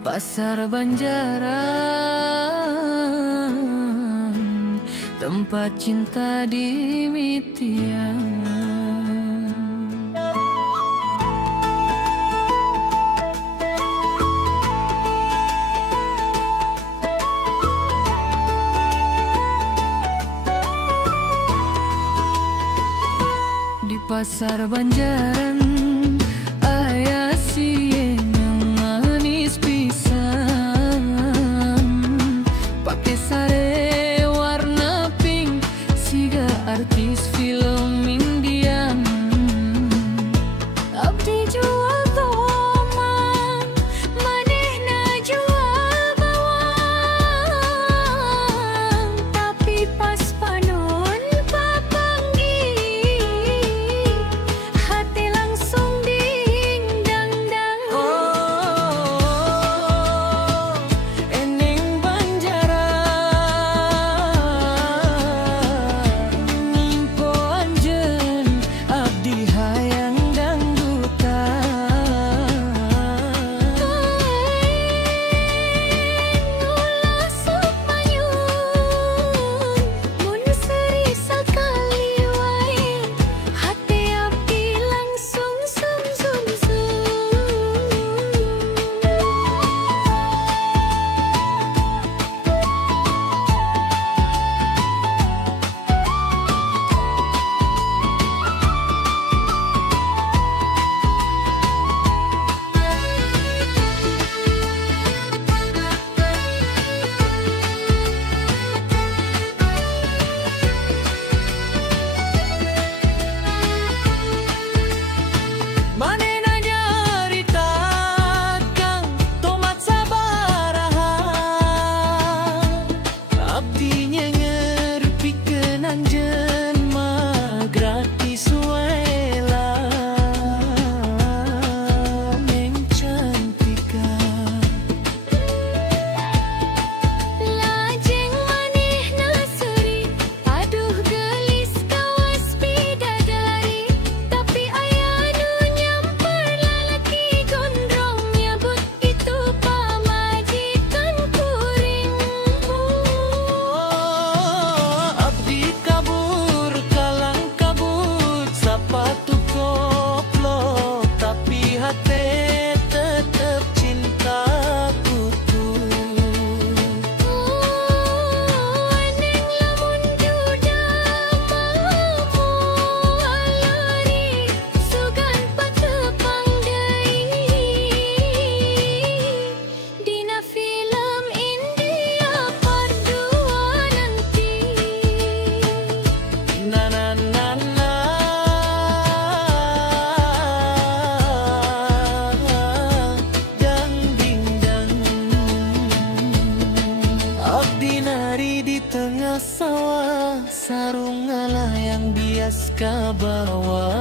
Pasar Banjaran, tempat cinta dimitian. Di pasar Banjaran aya sieun manis pisan, pake sare warna pink siga artis film Indian. Abdi jual toman, manehna jual bawang, tapi pas panon papanggih hati langsung ding dang dang. Oh, eneng Banjaran, ngimpo anjeun abdi hayang dangdutan. Ulah sok manyun, mun seuri sakali wae, hati abdi langsung sum sum sum. Manehna nyarita Kang tomat sabaraha, abdi nyengerpikeun anjeun mah gratis wae lah. Neng Cantika, Lajeng manehna seuri, aduh gelis kawas bidadari, tapi aya nu nyamper lalaki gondrong nyebut itu pamajikan kuring. oh, abdi kabur kalang kabut sapatu koplo, tapi hate tetep cinta kutu. Neng lamun duda mamu alari, sugan patepang deui dina film India Pardua nanti. Na na na na, dang ding dang. Abdi nari di tengah sawah, sarung ngalah yang bias kabawa.